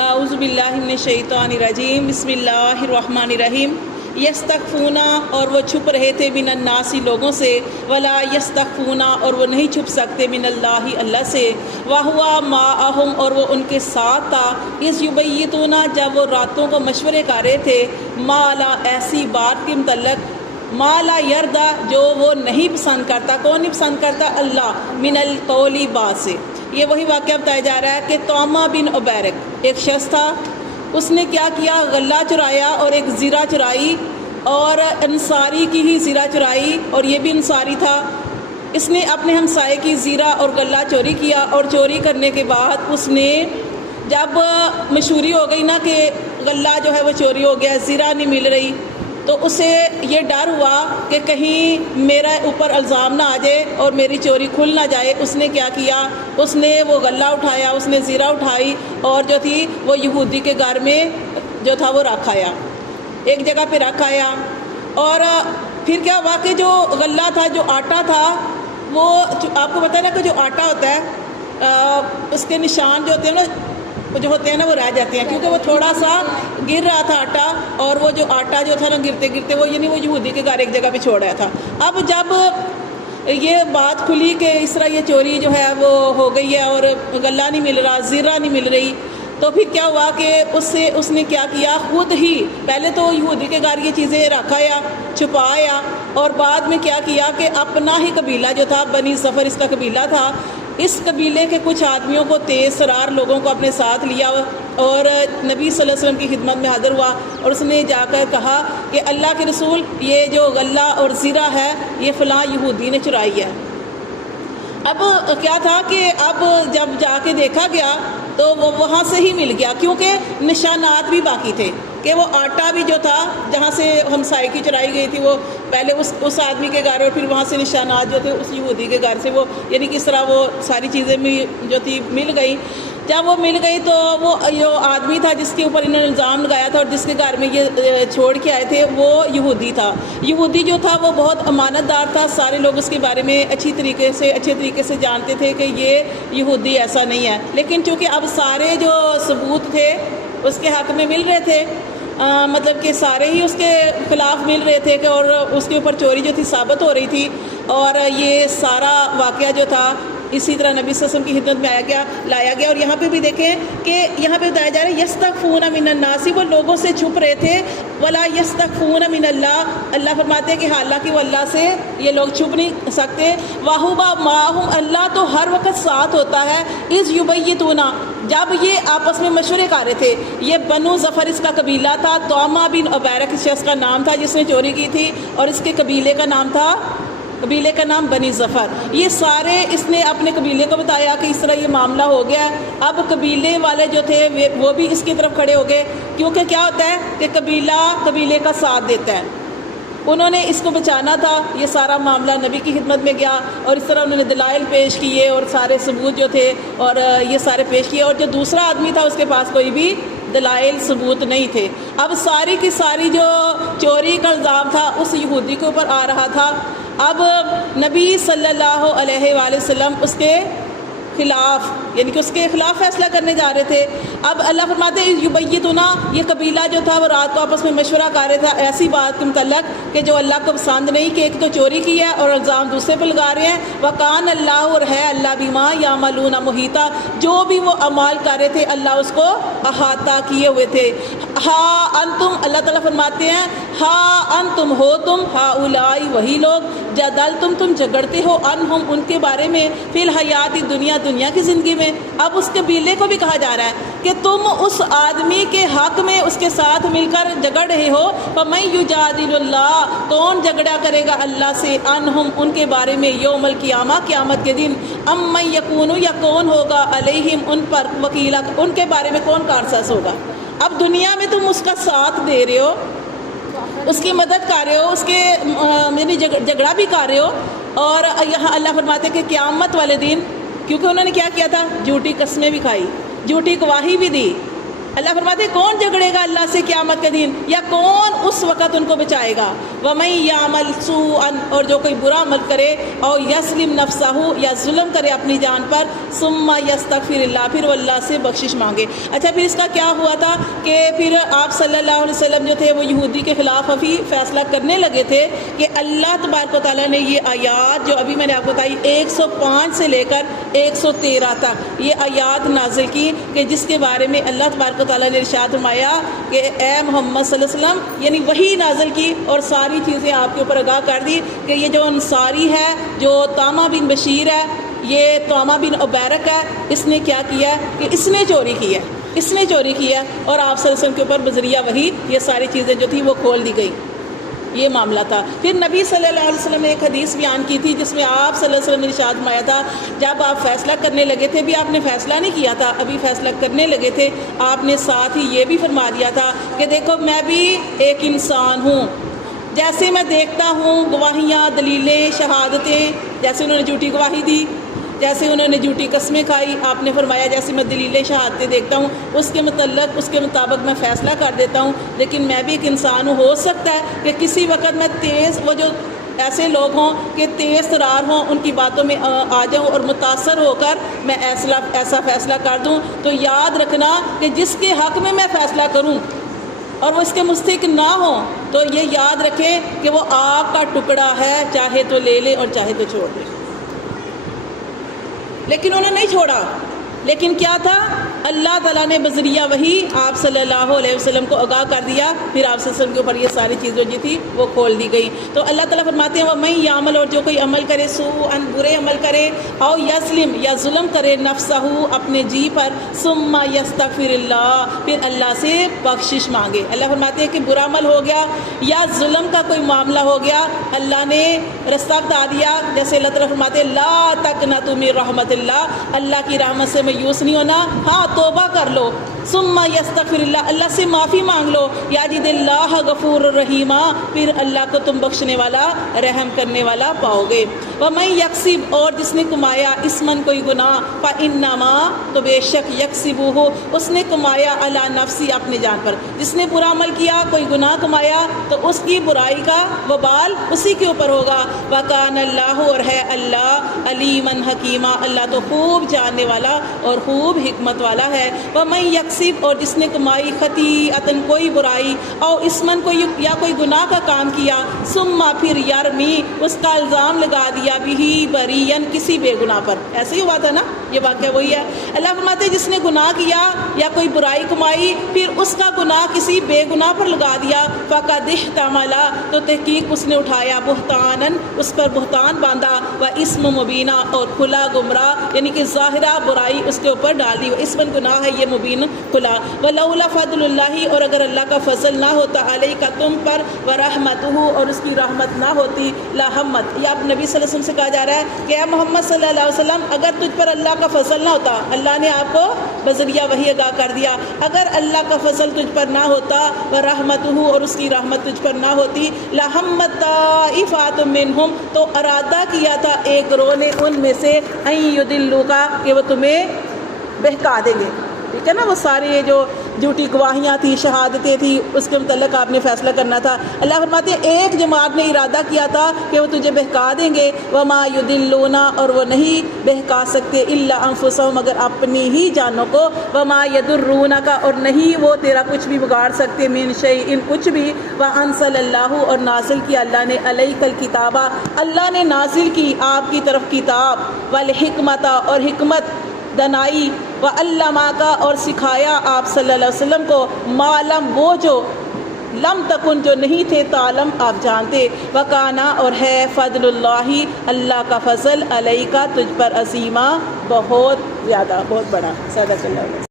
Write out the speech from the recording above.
اعوذ باللہ من الشیطان الرجیم، بسم اللہ الرحمن الرحیم۔ یستخفونا، اور وہ چھپ رہے تھے، من الناس، لوگوں سے، ولا یستخفونا، اور وہ نہیں چھپ سکتے، من اللہ، اللہ سے، وہوا معہم، اور وہ ان کے ساتھ تھا، اذ یبیتونا، جب وہ راتوں کو مشورے کر رہے تھے، ما لا، ایسی بات کے متعلق، ما لا یردا، جو وہ نہیں پسند کرتا۔ کون نہیں پسند کرتا؟ اللہ، من القول، بات سے۔ یہ وہی واقعہ بتایا جا رہا ہے کہ طعمہ بن عبیرک ایک شخص تھا، اس نے کیا کیا؟ غلہ چرایا اور ایک زیرہ چرائی، اور انصاری کی ہی زیرہ چرائی، اور یہ بھی انصاری تھا۔ اس نے اپنے ہمسائے کی زیرہ اور غلہ چوری کیا، اور چوری کرنے کے بعد اس نے جب مشہوری ہو گئی نا کہ غلہ جو ہے وہ چوری ہو گیا، زیرہ نہیں مل رہی، تو اسے یہ ڈر ہوا کہ کہیں میرا اوپر الزام نہ آ جائے اور میری چوری کھل نہ جائے۔ اس نے کیا کیا؟ اس نے وہ غلہ اٹھایا، اس نے زیرہ اٹھائی، اور جو تھی وہ یہودی کے گھر میں جو تھا وہ رکھ آیا، ایک جگہ پہ رکھ آیا۔ اور پھر کیا ہوا کہ جو غلہ تھا، جو آٹا تھا، وہ آپ کو پتہ ہے نا کہ جو آٹا ہوتا ہے اس کے نشان جو ہوتے ہیں نا، جو ہوتے ہیں نا وہ رہ جاتے ہیں، کیونکہ وہ تھوڑا سا گر رہا تھا آٹا، اور وہ جو آٹا جو تھا نا گرتے گرتے وہ یعنی وہ یہودی کے گھر ایک جگہ پہ چھوڑ رہا تھا۔ اب جب یہ بات کھلی کہ اس طرح یہ چوری جو ہے وہ ہو گئی ہے اور غلہ نہیں مل رہا، زیرہ نہیں مل رہی، تو پھر کیا ہوا کہ اس نے کیا کیا؟ خود ہی پہلے تو یہودی کے گھر یہ چیزیں رکھایا، چھپایا، اور بعد میں کیا کیا کہ اپنا ہی قبیلہ جو تھا، بنی ظفر اس کا قبیلہ تھا، اس قبیلے کے کچھ آدمیوں کو، تیز سرار لوگوں کو اپنے ساتھ لیا، اور نبی صلی اللہ علیہ وسلم کی خدمت میں حاضر ہوا، اور اس نے جا کر کہا کہ اللہ کے رسول، یہ جو غلہ اور زیرہ ہے یہ فلاں یہودی نے چرائی ہے۔ اب کیا تھا کہ اب جب جا کے دیکھا گیا تو وہ وہاں سے ہی مل گیا، کیونکہ نشانات بھی باقی تھے کہ وہ آٹا بھی جو تھا جہاں سے ہمسائے کی چرائی گئی تھی، وہ پہلے اس آدمی کے گھر، اور پھر وہاں سے نشانات جو تھے اس یہودی کے گھر سے، وہ یعنی کس طرح وہ ساری چیزیں جو تھی مل گئی۔ جب وہ مل گئی تو وہ جو آدمی تھا جس کے اوپر انہوں نے الزام لگایا تھا اور جس کے گھر میں یہ چھوڑ کے آئے تھے، وہ یہودی تھا۔ یہودی جو تھا وہ بہت امانت دار تھا، سارے لوگ اس کے بارے میں اچھے طریقے سے جانتے تھے کہ یہ یہودی ایسا نہیں ہے، لیکن چونکہ اب سارے جو ثبوت تھے اس کے حق میں مل رہے تھے، مطلب کہ سارے ہی اس کے خلاف مل رہے تھے کہ اور اس کے اوپر چوری جو تھی ثابت ہو رہی تھی، اور یہ سارا واقعہ جو تھا اسی طرح نبی صلی اللہ علیہ وسلم کی خدمت میں لایا گیا۔ اور یہاں پہ بھی دیکھیں کہ یہاں پہ بتایا جا رہا ہے یستخفون من الناس، وہ لوگوں سے چھپ رہے تھے، ولا یستخفون من اللہ، اللہ فرماتے ہیں کہ حالانکہ وہ اللہ سے یہ لوگ چھپ نہیں سکتے، وَهُوَ مَعَهُمْ، اللہ تو ہر وقت ساتھ ہوتا ہے، اِذْ يُبَيِّتُونَ، جب یہ آپس میں مشورے کر رہے تھے۔ یہ بنو ظفر اس کا قبیلہ تھا، طعمہ بن عبیرک اس شخص کا نام تھا جس نے چوری کی تھی، اور اس کے قبیلے کا نام تھا، قبیلے کا نام بنی ظفر۔ یہ سارے اس نے اپنے قبیلے کو بتایا کہ اس طرح یہ معاملہ ہو گیا ہے۔ اب قبیلے والے جو تھے وہ بھی اس کی طرف کھڑے ہو گئے، کیونکہ کیا ہوتا ہے کہ قبیلہ قبیلے کا ساتھ دیتا ہے۔ انہوں نے اس کو بچانا تھا، یہ سارا معاملہ نبی کی خدمت میں گیا، اور اس طرح انہوں نے دلائل پیش کیے اور سارے ثبوت جو تھے اور یہ سارے پیش کیے، اور جو دوسرا آدمی تھا اس کے پاس کوئی بھی دلائل ثبوت نہیں تھے۔ اب ساری کی ساری جو چوری کا الزام تھا اس یہودی کے اوپر آ رہا تھا۔ اب نبی صلی اللہ علیہ وآلہ وسلم اس کے خلاف، یعنی کہ اس کے خلاف فیصلہ کرنے جا رہے تھے۔ اب اللہ فرماتے ہیں یبیتونا، یہ قبیلہ جو تھا وہ رات کو آپس میں مشورہ کر رہا تھا ایسی بات کے متعلق کہ جو اللہ کو پسند نہیں، کہ ایک تو چوری کی ہے اور الزام دوسرے پہ لگا رہے ہیں، وکان اللہ، اور ہے اللہ بما یعملون محیطا، جو بھی وہ اعمال کر رہے تھے اللہ اس کو احاطہ کیے ہوئے تھے۔ ہاں انتم، اللہ تعالیٰ فرماتے ہیں ہاں انتم ہو تم، ہاؤلائی وہی لوگ، جدلتم تم جھگڑتے ہو، انہم ان کے بارے میں، فی الحیات دنیا کی زندگی میں۔ اب اس قبیلے کو بھی کہا جا رہا ہے کہ تم اس آدمی کے حق میں اس کے ساتھ مل کر جھگڑ رہے ہو، فَمَن يُجَادِلُ اللَّهَ، کون جھگڑا کرے گا اللہ سے، انہم ان کے بارے میں، یوم القیامہ قیامت کے دن، امن یکون، یا کون ہوگا، علیہم ان پر، وکیلا، ان کے بارے میں کون کارساز ہوگا۔ اب دنیا میں تم اس کا ساتھ دے رہے ہو، اس کی مدد کر رہے ہو، اس کے یعنی جھگڑا بھی کر رہے ہو، اور یہاں اللہ فرماتے کہ قیامت والے دن، کیونکہ انہوں نے کیا کیا تھا، جھوٹی قسمیں بھی کھائی، جھوٹی گواہی بھی دی، اللہ فرماتے ہیں کون جھگڑے گا اللہ سے قیامت کے دن، یا کون اس وقت ان کو بچائے گا؟ وَمَن يَعْمَلْ سُوءًا، اور جو کوئی برا عمل کرے، اور یسلم نفسہ، یا ظلم کرے اپنی جان پر، ثم یستغفر اللہ، پھر وہ اللہ سے بخشش مانگے۔ اچھا پھر اس کا کیا ہوا تھا کہ پھر آپ صلی اللہ علیہ وسلم جو تھے وہ یہودی کے خلاف ابھی فیصلہ کرنے لگے تھے کہ اللہ تبارک و تعالیٰ نے یہ آیات جو ابھی میں نے آپ کو بتائی 105 سے لے کر 113 تک یہ آیات نازل کی کہ جس کے بارے میں اللہ تبارک و تعالیٰ نے ارشاد فرمایا کہ اے محمد صلی اللہ علیہ وسلم، یعنی وہی نازل کی اور ساری چیزیں آپ کے اوپر آگاہ کر دی کہ یہ جو انصاری ہے، جو طامہ بن بشیر ہے، یہ طامہ بن عبیرک ہے، اس نے کیا کیا ہے کہ اس نے چوری کی ہے، اس نے چوری کیا، اور آپ صلی اللہ علیہ وسلم کے اوپر بذریعہ وہی یہ ساری چیزیں جو تھی وہ کھول دی گئی۔ یہ معاملہ تھا۔ پھر نبی صلی اللہ علیہ وسلم نے ایک حدیث بیان کی تھی جس میں آپ صلی اللہ علیہ وسلم نے ارشاد فرمایا تھا، جب آپ فیصلہ کرنے لگے تھے، بھی آپ نے فیصلہ نہیں کیا تھا، ابھی فیصلہ کرنے لگے تھے، آپ نے ساتھ ہی یہ بھی فرما دیا تھا کہ دیکھو میں بھی ایک انسان ہوں، جیسے میں دیکھتا ہوں گواہیاں، دلیلیں، شہادتیں، جیسے انہوں نے جھوٹی گواہی دی، جیسے انہوں نے جھوٹی قسمیں کھائی، آپ نے فرمایا جیسے میں دلیلیں، شہادتیں دیکھتا ہوں اس کے متعلق، اس کے مطابق میں فیصلہ کر دیتا ہوں، لیکن میں بھی ایک انسان ہوں، ہو سکتا ہے کہ کسی وقت میں تیز، وہ جو ایسے لوگ ہوں کہ تیز ترار ہوں، ان کی باتوں میں آ جاؤں اور متاثر ہو کر میں ایسا فیصلہ کر دوں، تو یاد رکھنا کہ جس کے حق میں میں فیصلہ کروں اور وہ اس کے مستحق نہ ہوں، تو یہ یاد رکھیں کہ وہ آگ کا ٹکڑا ہے، چاہے تو لے لے اور چاہے تو چھوڑ دے۔ لیکن انہوں نے نہیں چھوڑا، لیکن کیا تھا؟ اللہ تعالیٰ نے بذریعہ وہی آپ صلی اللہ علیہ وسلم کو آگاہ کر دیا، پھر آپ صلی اللہ علیہ وسلم کے اوپر یہ ساری چیزیں جو تھی وہ کھول دی گئی۔ تو اللہ تعالیٰ فرماتے ہیں وَمَن يَعْمَلْ، اور جو کوئی عمل کرے، سوءً برے عمل کرے، او یسلم یا ظلم کرے، نفسہ اپنے جی پر، ثم یستغفر اللہ، پھر اللہ سے بخشش مانگے۔ اللہ فرماتے ہیں کہ برا عمل ہو گیا یا ظلم کا کوئی معاملہ ہو گیا، اللہ نے رستہ بتا دیا، جیسے اللہ تعالیٰ فرماتے ہیں لا تقنطوا من رحمت اللہ، اللہ کی رحمت سے مایوس نہیں ہونا، ہاں توبہ کر لو، ثم یستغفر اللہ، اللہ سے معافی مانگ لو، یجد اللہ غفور الرحیم، پھر اللہ کو تم بخشنے والا، رحم کرنے والا پاؤ گے۔ ومن یکسب، اور جس نے کمایا، اسمن کوئی گناہ، فانما، تو بے شک، یکسبہ، اس نے کمایا، علی نفسی، اپنے جان پر، جس نے برا عمل کیا، کوئی گناہ کمایا، تو اس کی برائی کا وبال اسی کے اوپر ہوگا۔ وکان اللہ، اور ہے اللہ، علیما حکیما، اللہ تو خوب جاننے والا اور خوب حکمت والا ہے۔ ومن یکسب، اور جس نے کمائی، خطیئۃ، کوئی برائی، او اسمن، کوئی یا کوئی گناہ کا کام کیا، ثم، پھر یرمی، اس کا الزام لگا دیا، بھی بریئن، کسی بے گناہ پر، ایسے ہی ہوا تھا نا، یہ واقعہ وہی ہے۔ اللہ فرماتے ہیں جس نے گناہ کیا یا کوئی برائی کمائی، پھر اس کا گناہ کسی بے گناہ پر لگا دیا، فقد احتمل، تو تحقیق اس نے اٹھایا، بہتانن، اس پر بہتان باندھا، و اسم مبینہ، اور کھلا گمراہ، یعنی کہ ظاہرہ برائی اس کے اوپر ڈال دی، اسم گناہ ہے یہ مبین کھلا۔ ولولا فضل اللہ، اور اگر اللہ کا فضل نہ ہوتا، علیک تم پر، ورحمتہ، اور اس کی رحمت نہ ہوتی، لہمت، یہ اب نبی صلی اللہ علیہ وسلم سے کہا جا رہا ہے کہ اے محمد صلی اللہ علیہ وسلم، اگر تجھ پر اللہ کا فضل نہ ہوتا، اللہ نے آپ کو بذریعہ وحی آگاہ کر دیا، اگر اللہ کا فضل تجھ پر نہ ہوتا، ورحمتہ، اور اس کی رحمت تجھ پر نہ ہوتی، لہمت طائفۃ منہم، تو ارادہ کیا تھا ایک گروہ نے ان میں سے، ان یضلوک، کہ وہ تمہیں بہکا دیں گے، ٹھیک ہے نا، وہ ساری جو جھوٹی گواہیاں تھی، شہادتیں تھی، اس کے متعلق آپ نے فیصلہ کرنا تھا۔ اللہ فرماتے ہیں ایک جماعت نے ارادہ کیا تھا کہ وہ تجھے بہکا دیں گے، وما یضلون، اور وہ نہیں بہکا سکتے، الا انفسہم، مگر اپنی ہی جانوں کو، وما یضرونک، اور نہیں وہ تیرا کچھ بھی بگاڑ سکتے، من شیء، کچھ بھی، وانزل اللہ، اور نازل کیا اللہ نے، علیک الکتاب، اللہ نے نازل کی آپ کی طرف کتاب، والحکمت، اور حکمت، دنائی، وعلمک، اور سکھایا آپ صلی اللہ علیہ وسلم کو، معلم، وہ جو لم تکن، جو نہیں تھے، تعلم، آپ جانتے، وکانا، اور ہے، فضل اللہ، اللہ کا فضل، علیکا، تجھ پر، عظیمہ، بہت زیادہ، بہت بڑا۔ صدق اللہ۔